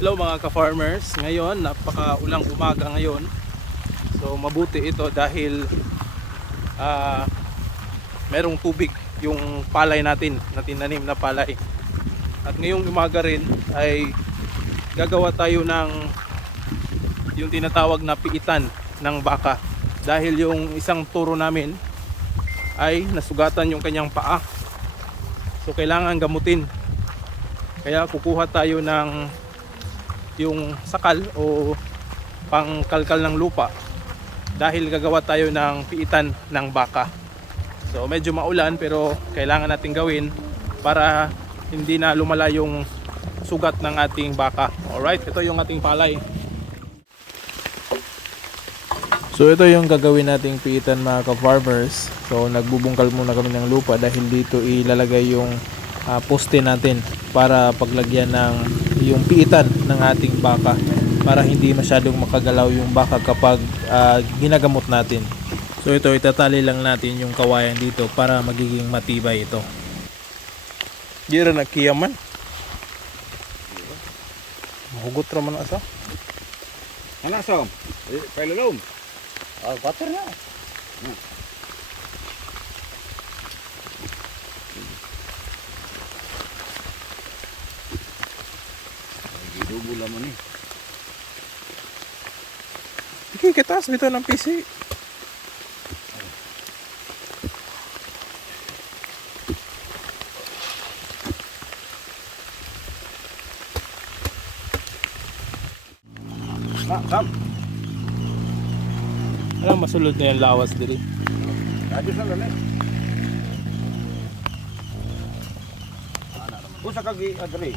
Hello mga ka-farmers. Ngayon, napaka-ulang umaga ngayon. So mabuti ito dahil ah merong tubig yung palay natin, na tinanim na palay. At ngayong umaga rin ay gagawa tayo ng yung tinatawag na piitan ng baka. Dahil yung isang turo namin ay nasugatan yung kanyang paa. So kailangan gamutin. Kaya kukuha tayo ng yung sakal o pangkalkal ng lupa dahil gagawa tayo ng piitan ng baka. So medyo maulan pero kailangan natin gawin para hindi na lumala yung sugat ng ating baka. Alright, ito yung ating palay. So ito yung gagawin nating piitan mga ka-farmers. So nagbubungkal muna kami ng lupa dahil dito ilalagay yung ah, poste natin para paglagyan ng yung piitan ng ating baka para hindi masyadong makagalaw yung baka kapag ah, ginagamot natin. So ito itatali lang natin yung kawayan dito para magiging matibay ito. Di ra nagkiyaman. Mahugot ra man asa. Ano som? Eh, Kailalom. Oh, butter na. Gidubo lamon eh. Sige, kitas dito ng PC. Ah, sam. Alam masulod na yung lawas diri. Adi sa lalim. Usa ka gi adre.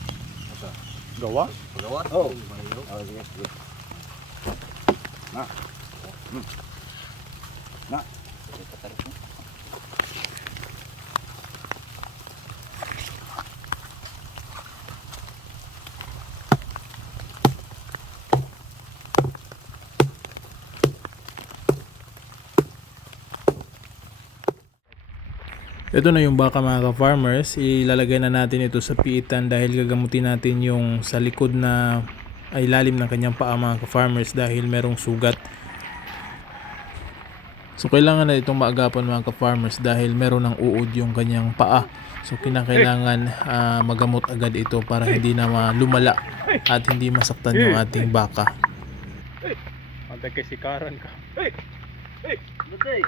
Gawa? Pagawa. Oh. Oh, sige, sige. Na. Hmm. Na. Ito na yung baka mga ka-farmers. Ilalagay na natin ito sa piitan dahil gagamutin natin yung sa likod na ay lalim ng kanyang paa mga ka-farmers dahil merong sugat. So kailangan na itong maagapan mga ka-farmers dahil meron ng uod yung kanyang paa. So kinakailangan ah, magamot agad ito para hindi na ma- lumala at hindi masaktan yung ating baka. Antay kay sikaran ka. Buday.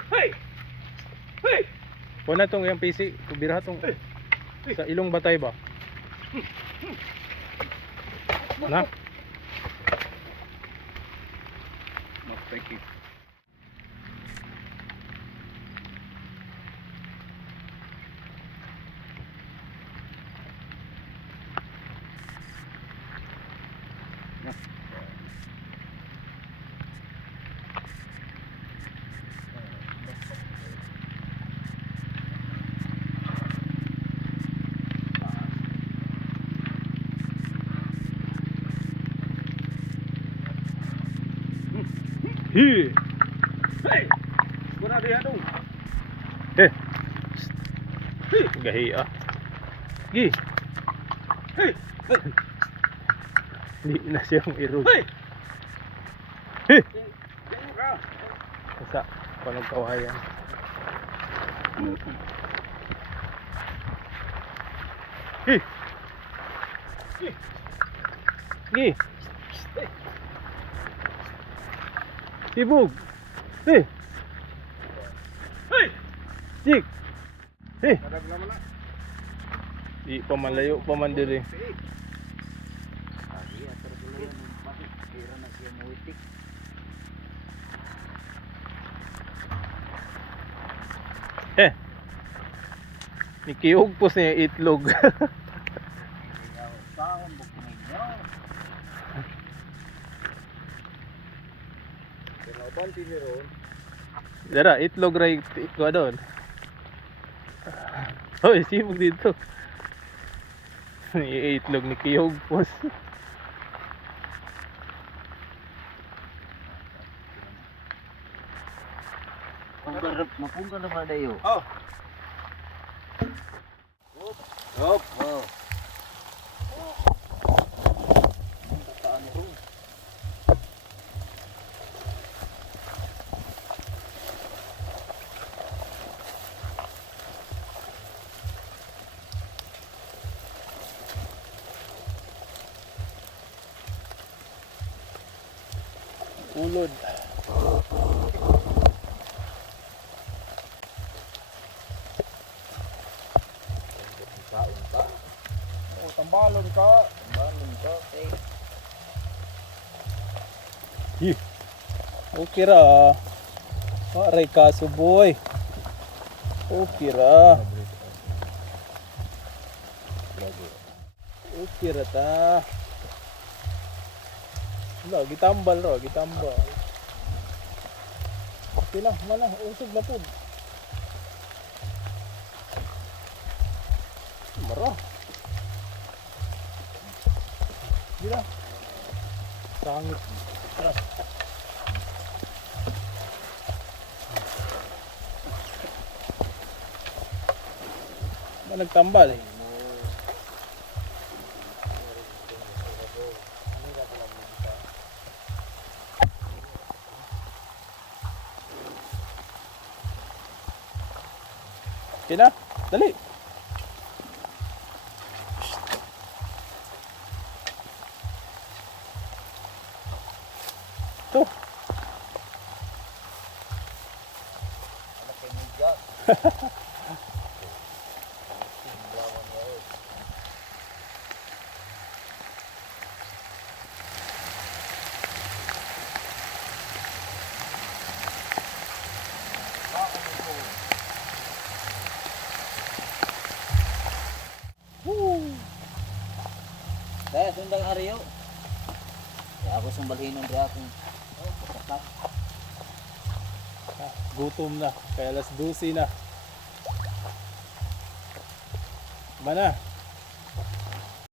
Wala tong yung PC, kubira tong sa ilong batay ba? Na? Thank you. Hi! Hey! Kuna di ano? Eh. Gahi ah. Gi. Hey! Hindi na siyang irog. Hey! Hey! Ganyan ka. Sa panog kawayan. Hi! Gi. Sibog. Eh, Hey! Eh, Kadag naman na. di pa malayo pa man diri. Eh. Nikiog po siya itlog. Ni ron. Dara, itlog ray ko doon. Hoy, sibog dito. itlog ni Kiyog po. Mapungkar, mapungkar naman na yun. Oh. Hop. Oh. Ulod. Kaon ka. Oh, tambalon ka. Balon ka. Okay. Okay ra. Aray kaso boy. Okay ra. Okay ra ta. Wala, gitambal ra, gitambal. Okay na, mana, usog na po. Mara. Di na. Sangit. Tara. Ba nagtambal eh? Okay na, dali. Ito. Ano kay sundang ariyo. Kaya ako sumbalhinon rin oh, pasakat. Ah, gutom na, kaya alas 12 na. Mana,